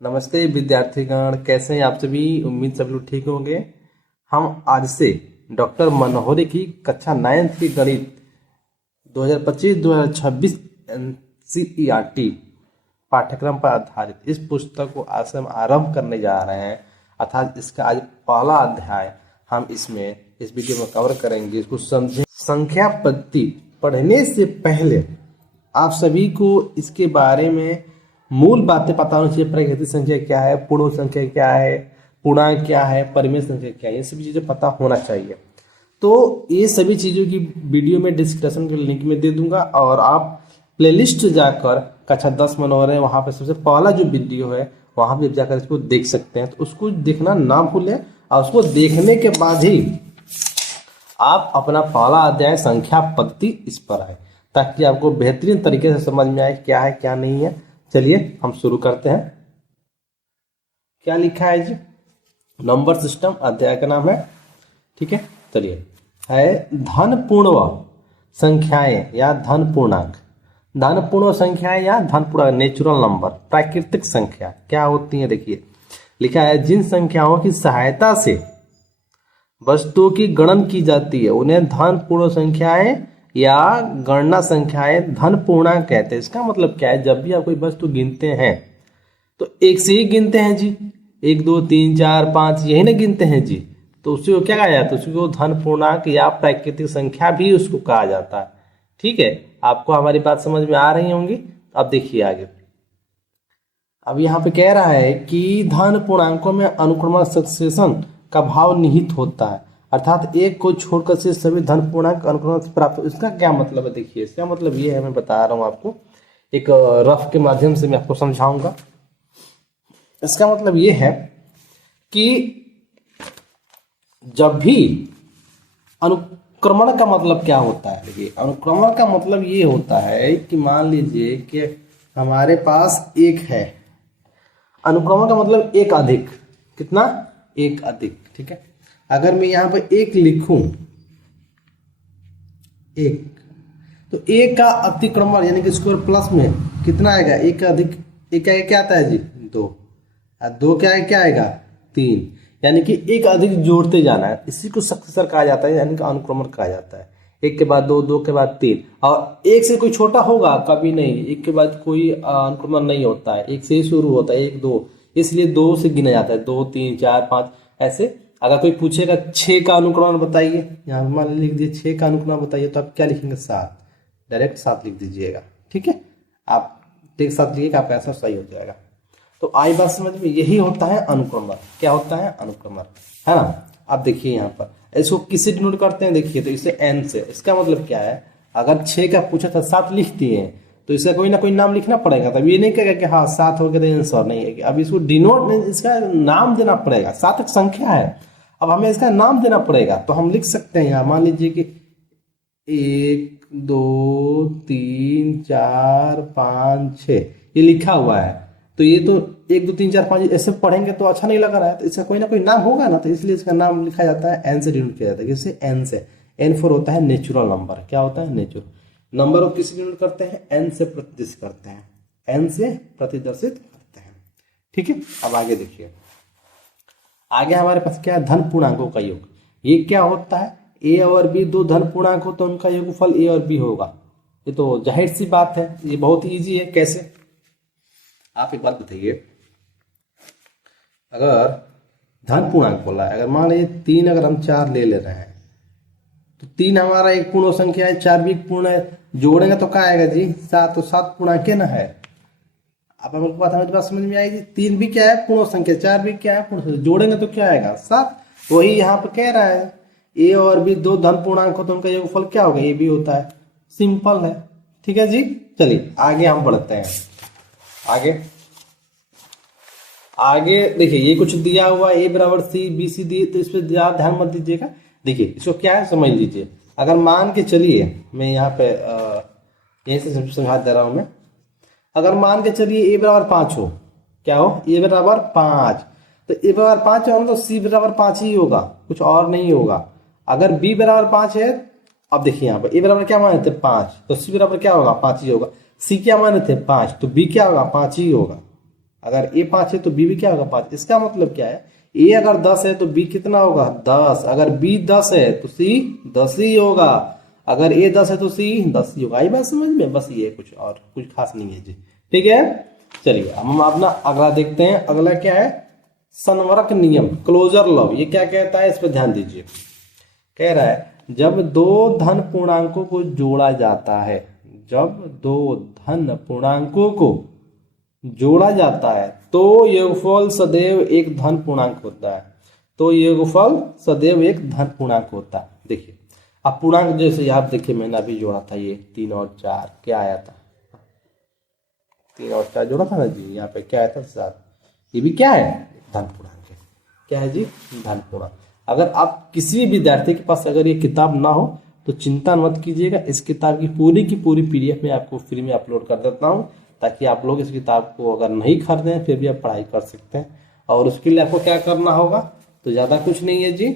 नमस्ते विद्यार्थीगण, कैसे हैं आप सभी। उम्मीद सब लोग ठीक होंगे। हम आज से डॉक्टर मनोहरी की कक्षा 9th की गणित 2025-2026 NCERT पाठ्यक्रम पर आधारित इस पुस्तक को आज से हम आरंभ करने जा रहे हैं। अर्थात इसका आज पहला अध्याय हम इसमें इस वीडियो में कवर करेंगे। इसको समझें। संख्या पद्धति पढ़ने से पहले आप सभी को इसके बारे में मूल बातें पता होनी चाहिए। प्राकृतिक संख्या क्या है, पूर्ण संख्या क्या है, पूर्णांक क्या है, परिमेय संख्या क्या है, ये सभी चीजें पता होना चाहिए। तो ये सभी चीजों की वीडियो में डिस्क्रिप्शन के लिंक में दे दूंगा और आप प्लेलिस्ट जाकर कक्षा 10 मनोहर है, वहां पर सबसे पहला जो वीडियो है वहां पर जाकर इसको देख सकते हैं। तो उसको देखना ना भूलें और उसको देखने के बाद ही आप अपना पहला अध्याय संख्या पद्धति इस पर आए, ताकि आपको बेहतरीन तरीके से समझ में आए क्या है क्या नहीं है। चलिए हम शुरू करते हैं। क्या लिखा है जी? नंबर सिस्टम अध्याय का नाम है। ठीक है, चलिए। है धन पूर्ण संख्याएं या धन पूर्णांक। धन पूर्ण संख्याएं या धन पूर्णांक नेचुरल नंबर, प्राकृतिक संख्या क्या होती है। देखिए लिखा है, जिन संख्याओं की सहायता से वस्तुओं की गणना की जाती है उन्हें धन पूर्ण संख्याएं या गणना संख्याएं धन पूर्णांक कहते हैं। इसका मतलब क्या है, जब भी आप कोई वस्तु गिनते हैं तो एक से ही गिनते हैं जी, 1 2 3 4 5 यही ना गिनते हैं जी। तो उसी को क्या कहा जाता है? उसी को धन पूर्णांक या प्राकृतिक संख्या भी उसको कहा जाता है। ठीक है, आपको हमारी बात समझ में आ रही होंगी। अब देखिए आगे। अब यहाँ पे कह रहा है कि धन पूर्णांकों में अनुक्रमण सक्सेशन का भाव निहित होता है, अर्थात एक को छोड़कर से सभी धन पूर्णांक अनुक्रम से प्राप्त हो। इसका क्या मतलब है? देखिए इसका मतलब ये है, मैं बता रहा हूं आपको, एक रफ के माध्यम से मैं आपको समझाऊंगा। इसका मतलब ये है कि जब भी अनुक्रमण का मतलब क्या होता है। देखिए अनुक्रमण का मतलब ये होता है कि मान लीजिए कि हमारे पास एक है। अनुक्रमण का मतलब एक अधिक, कितना? एक अधिक। ठीक है, अगर मैं यहां पर एक लिखूं, एक, तो एक का अतिक्रमण यानी कि स्क्वायर प्लस में कितना आएगा? एक का अधिक, एक का क्या आता है जी? 2। और 2 क्या है, क्या आएगा? 3। यानी कि एक अधिक जोड़ते जाना है, इसी को सक्सेसर कहा जाता है, यानी कि अनुक्रमण कहा जाता है। एक के बाद 2, 2 के बाद 3, और एक से कोई छोटा होगा कभी नहीं। एक के बाद कोई अनुक्रमण नहीं होता है, एक से ही शुरू होता है, 1 2, इसलिए 2 से गिना जाता है। 2 3 4 5 ऐसे। अगर कोई पूछेगा 6 का अनुक्रमण बताइए, यहाँ मान लिख दिए 6 का अनुक्रमण बताइए, तो आप क्या लिखेंगे? 7। डायरेक्ट 7 लिख दीजिएगा। ठीक है, आप एक साथ लिखिएगा, आपका आंसर सही हो जाएगा। तो आई बात समझ में, यही होता है अनुक्रमण। क्या होता है? अनुक्रमण, है ना। अब देखिए यहाँ पर इसको किससे डिनोट करते हैं? देखिए तो इसे n से। इसका मतलब क्या है, अगर 6 का पूछा था 7 लिख दिए, तो इसका कोई ना कोई नाम लिखना पड़ेगा। तब ये नहीं कहेगा कि हाँ 7 हो गया तो आंसर नहीं है। अब इसको डिनोट, इसका नाम देना पड़ेगा। 7 एक संख्या है, अब हमें इसका नाम देना पड़ेगा। तो हम लिख सकते हैं यहाँ, मान लीजिए कि 1 2 3 4 5 6 ये लिखा हुआ है। तो ये तो 1 2 3 4 5 ऐसे पढ़ेंगे तो अच्छा नहीं लग रहा है, तो इसका कोई ना कोई नाम होगा ना। तो इसलिए इसका नाम लिखा जाता है एन से डिनोट किया जाता है। किससे? एन से। एन फॉर होता है नेचुरल नंबर। क्या होता है? नेचुरल नंबर को किससे डिनोट करते हैं? एन से प्रतिदर्शित करते हैं। एन से प्रतिदर्शित करते हैं। ठीक है, अब आगे देखिए। आगे हमारे पास क्या है? धन पूर्णांकों का योग। ये क्या होता है? ए और बी दो धन पूर्णांक हो तो उनका योगफल ए और बी होगा। ये तो जाहिर सी बात है, ये बहुत इजी है। कैसे? आप एक बात बताइए, अगर धन पूर्णांक बोला है, अगर मान लीजिए 3, अगर हम 4 ले रहे हैं, तो 3 हमारा एक पूर्ण संख्या है, 4 भी एक पूर्ण है, जोड़ेंगे तो क्या आएगा जी? 7। तो 7 पूर्णांक ना है। अब हमको बात हमारी बात समझ में आएगी। 3 भी क्या है? पूर्ण संख्या। 4 भी क्या है? पूर्ण संख्या। जोड़ेंगे तो क्या आएगा? 7। वही यहाँ पे कह रहा है, ए और बी दो धन पूर्णांक हो तो उनका योगफल क्या होगा? ए बी होता है। सिंपल है। ठीक है जी, चलिए आगे हम बढ़ते हैं। आगे देखिए, ये कुछ दिया हुआ ए बराबर सी बी सी दिए, तो इस पर ध्यान मत दीजिएगा। देखिए इसको क्या है समझ लीजिए। अगर मान के चलिए, मैं यहाँ पे यहीं से समझा दे रहा हूं मैं। अगर मान के चलिए ए बराबर 5 हो, क्या हो? ए बराबर 5, तो ए बराबर 5 है तो सी बराबर 5 ही होगा, कुछ और नहीं होगा। अगर बी बराबर 5 है, अब देखिए यहाँ पर ए बराबर क्या माने थे? 5, तो सी बराबर क्या होगा? 5 ही होगा। सी क्या माने थे? 5, तो बी क्या होगा? 5 ही होगा। अगर ए 5 है तो बी भी क्या होगा 5। इसका मतलब क्या है, ए अगर 10 है तो बी कितना होगा 10, अगर बी 10 है तो सी 10 ही होगा, अगर ए 10 है तो सी 10 ही होगा। आई बात समझ में, बस ये कुछ और कुछ खास नहीं है जी। ठीक है, चलिए हम अपना अगला देखते हैं। अगला क्या है, संवरक नियम, क्लोजर लॉ। ये क्या कहता है, इस पर ध्यान दीजिए। कह रहा है जब दो धन पूर्णांकों को जोड़ा जाता है, जब दो धन पूर्णांकों को जोड़ा जाता है तो योगफल सदैव एक धन पूर्णांक होता है। तो योगफल सदैव एक धन पूर्णांक होता है। देखिए अब पूर्णांक जैसे आप देखिए, मैंने अभी जोड़ा था ये 3 और 4, क्या आया था 3 और 4 जोड़ा था ना जी, यहाँ पे क्या आया था 7। ये भी क्या है, धन पूर्णांक है। क्या है जी, धन पूर्णांक। अगर आप किसी भी विद्यार्थी के पास अगर ये किताब ना हो तो चिंता मत कीजिएगा, इस किताब की पूरी पीडीएफ में आपको फ्री में अपलोड कर देता हूँ, ताकि आप लोग इस किताब को अगर नहीं खरीदें फिर भी आप पढ़ाई कर सकते हैं। और उसके लिए आपको क्या करना होगा, तो ज़्यादा कुछ नहीं है जी।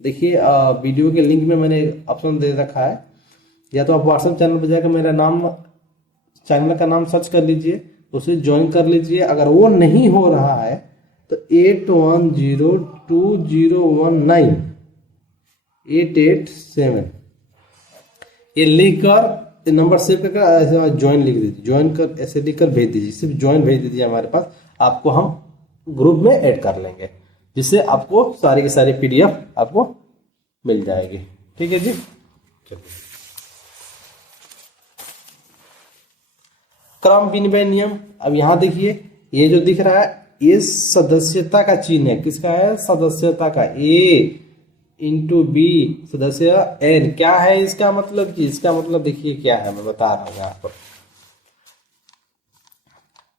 देखिए वीडियो के लिंक में मैंने ऑप्शन दे रखा है, या तो आप व्हाट्सएप चैनल पर जाकर मेरा नाम, चैनल का नाम सर्च कर लीजिए, उसे ज्वाइन कर लीजिए। अगर वो नहीं हो रहा है तो 81022019 ये लिख कर नंबर सेव करके ज्वाइन लिख दीजिए, ज्वाइन कर ऐसे लिख कर भेज दीजिए, सिर्फ ज्वाइन भेज दीजिए हमारे पास, आपको हम ग्रुप में ऐड कर लेंगे, जिससे आपको सारी की सारी पीडीएफ आपको मिल जाएगी। ठीक है जी, चलिए क्रम विनिमय नियम। अब यहां देखिए ये जो दिख रहा है ये सदस्यता का चिन्ह है, किसका है, सदस्यता का। ए इंटू बी सदस्य एन, क्या है इसका मतलब कि, इसका मतलब देखिए क्या है, मैं बता रहा हूं आपको।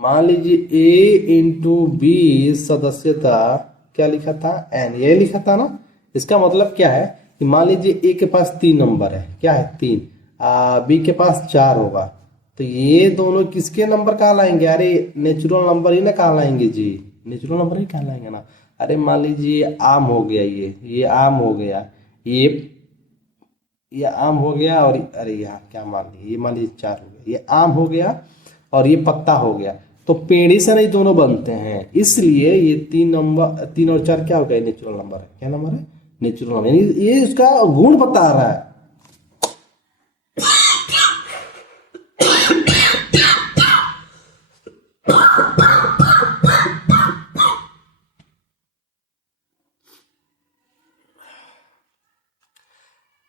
मान लीजिए ए इंटू बी सदस्यता क्या लिखा था, एन, ये लिखा था ना। इसका मतलब क्या है कि मान लीजिए ए के पास 3 नंबर है, क्या है 3, बी के पास 4 होगा, तो ये दोनों किसके नंबर कहलाएंगे, अरे नेचुरल नंबर ही ना कहलाएंगे जी, नेचुरल नंबर ही कहलाएंगे ना। अरे मान लीजिए आम हो गया, ये आम हो गया, ये आम हो गया, और अरे यार क्या मान लीजिए, ये मान लीजिए 4 हो गया, ये आम हो गया और ये पत्ता हो गया, तो पेड़ी से नहीं दोनों बनते हैं, इसलिए ये 3 और 4 क्या हो गया, नेचुरल नंबर है। क्या नंबर है, नेचुरल नंबर, यानी ये उसका गुण बता रहा है।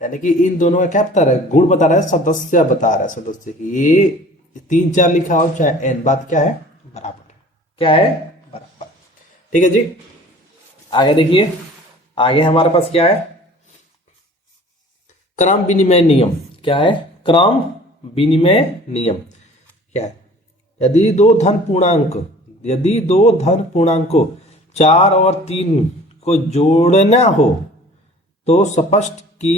यानी कि इन दोनों का क्या बता रहा है, गुण बता रहा है, सदस्य बता रहा है, सदस्य की। ये 3 4 लिखा हो चाहे एन, बात क्या है, बराबर। क्या है, बराबर। ठीक है जी, आगे देखिए, आगे हमारे पास क्या है, क्रम विनिमय नियम। क्या है, क्रम विनिमय नियम क्या है, यदि दो धन पूर्णांकों 4 और 3 को जोड़ना हो तो स्पष्ट कि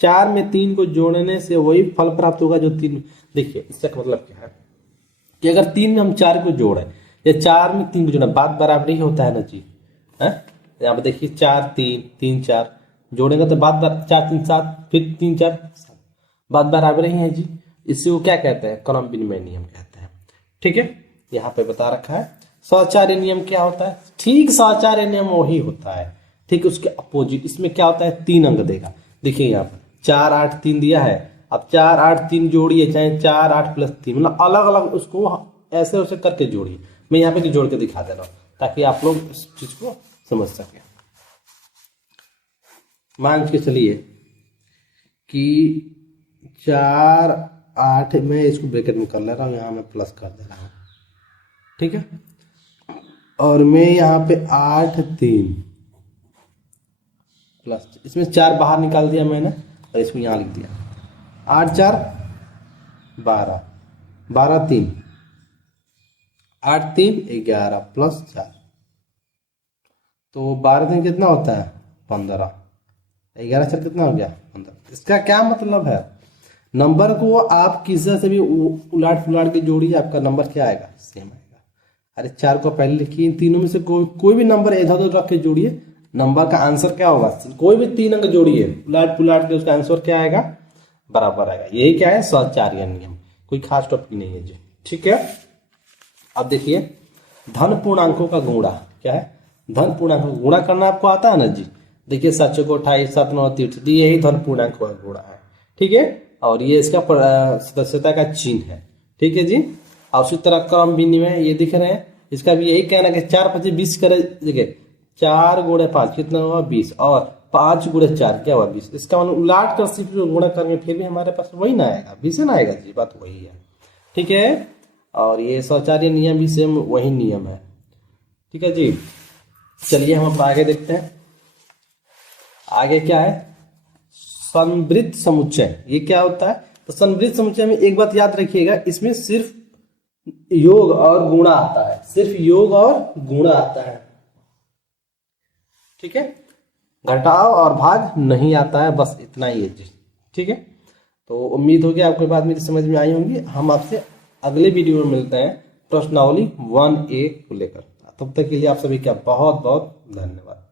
4 में 3 को जोड़ने से वही फल प्राप्त होगा जो 3। देखिए इसका मतलब क्या है कि अगर 3 में हम 4 को जोड़े या 4 में 3 को जोड़े, बात बराबर ही होता है ना जी, है। यहाँ पे देखिए 4 3 3 4 जोड़ेगा तो बात 4 3 7, फिर 3 4 7, बात बराबर ही है जी। इसी को क्या कहते हैं, क्रम विनिमय नियम कहते हैं। ठीक है, यहाँ पे बता रखा है। सहचार्य नियम क्या होता है, ठीक सहचार्य नियम वही होता है, ठीक उसके अपोजिट। इसमें क्या होता है, 3 अंक देगा। देखिए यहाँ पर 4 8 3 दिया है, अब 4 8 3 जोड़िए, चाहे 4 8 प्लस 3, मतलब अलग अलग उसको ऐसे वैसे करके जोड़िए। मैं यहाँ पे जोड़ के दिखा दे रहा हूँ ताकि आप लोग इस चीज को समझ सके। मान के चलिए कि 4 8, मैं इसको ब्रैकेट में कर ले रहा हूँ, यहाँ मैं प्लस कर दे रहा हूँ, ठीक है। और मैं यहाँ पे 8 3 प्लस, इसमें 4 बाहर निकाल दिया मैंने और इसको यहाँ लिख दिया, 8 4 12 12 3 8 3 11 प्लस 4, तो 12 3 कितना होता है 15, 11 4 कितना हो गया 15। इसका क्या मतलब है, नंबर को आप किसी से भी उलाट पुलाट के जोड़िए, आपका नंबर क्या आएगा, सेम आएगा। अरे 4 को पहले लिखिए, इन तीनों में से कोई भी नंबर इधर उधर रख के जोड़िए, नंबर का आंसर क्या होगा, कोई भी 3 अंक जोड़िए उलाट पुलाट के, उसका आंसर क्या आएगा, बराबर आएगा। यही क्या है, सहचार्य नियम, कोई खास टॉपिक नहीं है जी। ठीक है, अब देखिए धन पूर्णांकों का गुणा क्या है, धन पूर्णांकों का गुणा करना आपको आता है ना जी। देखिए 7 चौको 28, 7 9 63, यही धन पूर्णांकों का गुणा है, ठीक है। और ये इसका सदस्यता का चिन्ह है, ठीक है जी। और उसी तरह क्रम विनिमय ये दिख रहे हैं, इसका भी यही कहना है कि 4 5 20 करे। देखिए 4 गुणे 5 कितना हुआ 20, और 5 गुणे 4 क्या हुआ 20। इसका मतलब उलाट कर सिर्फ गुणा करेंगे फिर भी हमारे पास वही ना आएगा, 20 ना आएगा जी, बात वही है, ठीक है। और ये शौचालय नियम भी सेम वही नियम है, ठीक है जी। चलिए हम अब आगे देखते हैं। आगे क्या है, संवृत्त समुच्चय। ये क्या होता है, तो संवृत्त समुच्चय में एक बात याद रखिएगा, इसमें सिर्फ योग और गुणा आता है, सिर्फ योग और गुणा आता है, ठीक है। घटाव और भाग नहीं आता है, बस इतना ही है जी, ठीक है। तो उम्मीद होगी आपको बात मेरी समझ में आई होंगी। हम आपसे अगले वीडियो में मिलते हैं प्रश्नावली 1A को लेकर। तब तक के लिए आप सभी का बहुत बहुत धन्यवाद।